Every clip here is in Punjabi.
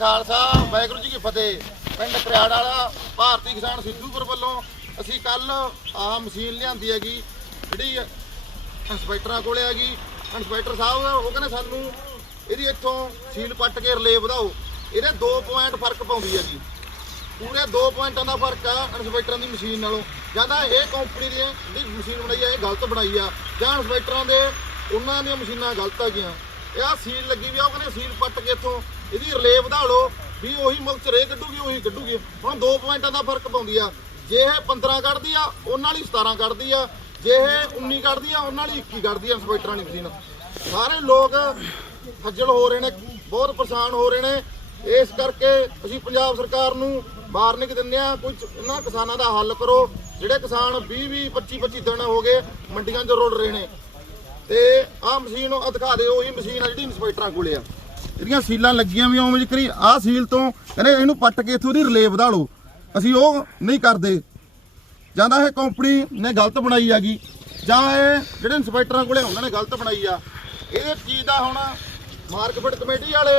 ਖਾਲਸਾ, ਵਾਹਿਗੁਰੂ ਜੀ ਕੀ ਫਤਿਹ। ਪਿੰਡ ਕਰਿਆੜ ਵਾਲਾ ਭਾਰਤੀ ਕਿਸਾਨ ਸਿੱਧੂਪੁਰ ਵੱਲੋਂ ਅਸੀਂ ਕੱਲ ਆਹ ਮਸ਼ੀਨ ਲਿਆਂਦੀ ਹੈਗੀ, ਜਿਹੜੀ ਇੰਸਪੈਕਟਰਾਂ ਕੋਲੇ ਹੈਗੀ। ਇੰਸਪੈਕਟਰ ਸਾਹਿਬ, ਉਹ ਕਹਿੰਦੇ ਸਾਨੂੰ ਇਹਦੀ ਇੱਥੋਂ ਸੀਲ ਪੱਟ ਕੇ ਰਿਲੇ ਵਧਾਓ। ਇਹਦੇ 2 ਪੁਆਇੰਟ ਫ਼ਰਕ ਪਾਉਂਦੀ ਹੈ ਜੀ ਪੂਰੇ 2 ਪੁਆਇੰਟਾਂ ਦਾ ਫ਼ਰਕ ਆ ਇੰਸਪੈਕਟਰਾਂ ਦੀ ਮਸ਼ੀਨ ਨਾਲੋਂ। ਜਾਂਦਾ ਇਹ ਕੰਪਨੀ ਦੀ ਜਿਹੜੀ ਮਸ਼ੀਨ ਬਣਾਈ ਆ, ਇਹ ਗਲਤ ਬਣਾਈ ਆ। ਜਾਂ ਇੰਸਪੈਕਟਰਾਂ ਦੇ ਉਹਨਾਂ ਦੀਆਂ ਮਸ਼ੀਨਾਂ ਗਲਤ ਹੈਗੀਆਂ। ਇਹ ਆ ਸੀਲ ਲੱਗੀ ਵੀ ਆ, ਉਹ ਕਹਿੰਦੇ ਸੀਲ ਪੱਟ ਕੇ ਇੱਥੋਂ ਇਹਦੀ ਰਿਲੇ ਵਧਾ ਲਓ ਵੀ ਉਹੀ ਮੁਲਕ ਚ ਰੇ ਕੱਢੂਗੀ, ਉਹੀ ਕੱਢੂਗੀ। ਹੁਣ 2 ਪੁਆਇੰਟਾਂ ਦਾ ਫ਼ਰਕ ਪਾਉਂਦੀ ਆ। ਜੇ ਇਹ 15 ਕੱਢਦੀ ਆ, ਉਹਨਾਂ ਲਈ 17 ਕੱਢਦੀ ਆ। ਜੇ ਇਹ 19 ਕੱਢਦੀ ਆ, ਉਹਨਾਂ ਲਈ 21 ਕੱਢਦੀ ਆ ਇੰਸਪੈਕਟਰਾਂ ਦੀ ਮਸ਼ੀਨ ਸਾਰੇ ਲੋਕ ਖੱਜਲ ਹੋ ਰਹੇ ਨੇ, ਬਹੁਤ ਪਰੇਸ਼ਾਨ ਹੋ ਰਹੇ ਨੇ। ਇਸ ਕਰਕੇ ਅਸੀਂ ਪੰਜਾਬ ਸਰਕਾਰ ਨੂੰ ਵਾਰਨਿੰਗ ਦਿੰਦੇ ਆ, ਕੁਝ ਇਹਨਾਂ ਕਿਸਾਨਾਂ ਦਾ ਹੱਲ ਕਰੋ। ਜਿਹੜੇ ਕਿਸਾਨ 20 20 25 25 ਦਿਨ ਹੋ ਗਏ ਮੰਡੀਆਂ 'ਚ ਰੁਲ ਰਹੇ ਨੇ। ਤੇ ਆਹ ਮਸ਼ੀਨ ਉਹ ਦਿਖਾ ਦਿਓ, ਉਹੀ ਮਸ਼ੀਨ ਆ ਜਿਹੜੀ ਇੰਸਪੈਕਟਰਾਂ ਕੋਲੇ ਆ। ਇਹਦੀਆਂ ਸੀਲਾਂ ਲੱਗੀਆਂ ਵੀ ਉਵੇਂ ਜਿਕਰੀ ਆਹ ਸੀਲ ਤੋਂ ਕਹਿੰਦੇ ਇਹਨੂੰ ਪੱਟ ਕੇ ਇਥੋਂ ਦੀ ਰਿਲੇ ਵਧਾ ਲਓ। ਅਸੀਂ ਉਹ ਨਹੀਂ ਕਰਦੇ। ਜਾਂ ਤਾਂ ਇਹ ਕੰਪਨੀ ਨੇ ਗਲਤ ਬਣਾਈ ਹੈਗੀ, ਜਾਂ ਇਹ ਜਿਹੜੇ ਇੰਸਪੈਕਟਰਾਂ ਕੋਲੇ ਉਹਨਾਂ ਨੇ ਗਲਤ ਬਣਾਈ ਆ। ਇਹ ਚੀਜ਼ ਦਾ ਹੁਣ ਮਾਰਕਫੈਟ ਕਮੇਟੀ ਵਾਲੇ,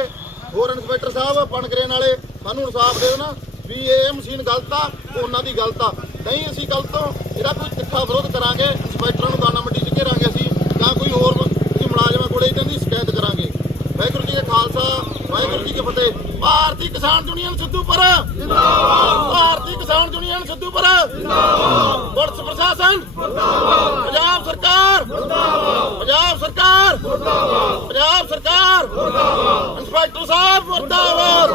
ਹੋਰ ਇੰਸਪੈਕਟਰ ਸਾਹਿਬ, ਪਣਕਰੇਨ ਵਾਲੇ, ਸਾਨੂੰ ਇਨਸਾਫ ਦੇ ਦੇਣ ਵੀ ਇਹ ਮਸ਼ੀਨ ਗਲਤ ਆ ਉਹਨਾਂ ਦੀ ਗਲਤ ਆ। ਨਹੀਂ, ਅਸੀਂ ਗਲਤ ਤੋਂ ਇਹਦਾ ਕੋਈ ਤਿੱਖਾ ਵਿਰੋਧ ਕਰਾਂਗੇ ਇੰਸਪੈਕਟਰਾਂ ਨੂੰ ਦਾਣਾ ਮੰਡੀ 'ਚ ਘੇਰਾਂਗੇ ਅਸੀਂ ਜਾਂ ਕੋਈ ਹੋਰ ਕਿਸੇ ਮੁਲਾਜ਼ਮਾਂ ਕੋਲੇ ਇਹਨਾਂ ਦੀ ਸ਼ਿਕਾਇਤ ਕਰਾਂਗੇ ਵਾਹਿਗੁਰੂ ਜੀ ਦਾ ਖਾਲਸਾ, ਵਾਹਿਗੁਰੂ ਜੀ ਕੀ ਫਤਿਹ। ਭਾਰਤੀ ਕਿਸਾਨ ਯੂਨੀਅਨ ਸਿੱਧੂਪੁਰ ਜਿੰਦਾਬਾਦ ਭਾਰਤੀ ਕਿਸਾਨ ਯੂਨੀਅਨ ਸਿੱਧੂਪੁਰ ਜਿੰਦਾਬਾਦ ਪੁਲਿਸ ਪ੍ਰਸ਼ਾਸਨ। ਜਿੰਦਾਬਾਦ ਪੰਜਾਬ ਸਰਕਾਰ। ਜਿੰਦਾਬਾਦ ਪੰਜਾਬ ਸਰਕਾਰ। ਜਿੰਦਾਬਾਦ ਪੰਜਾਬ ਸਰਕਾਰ। ਜਿੰਦਾਬਾਦ ਇੰਸਪੈਕਟਰ ਸਾਹਿਬ ਮੁਰਦਾਬਾਦ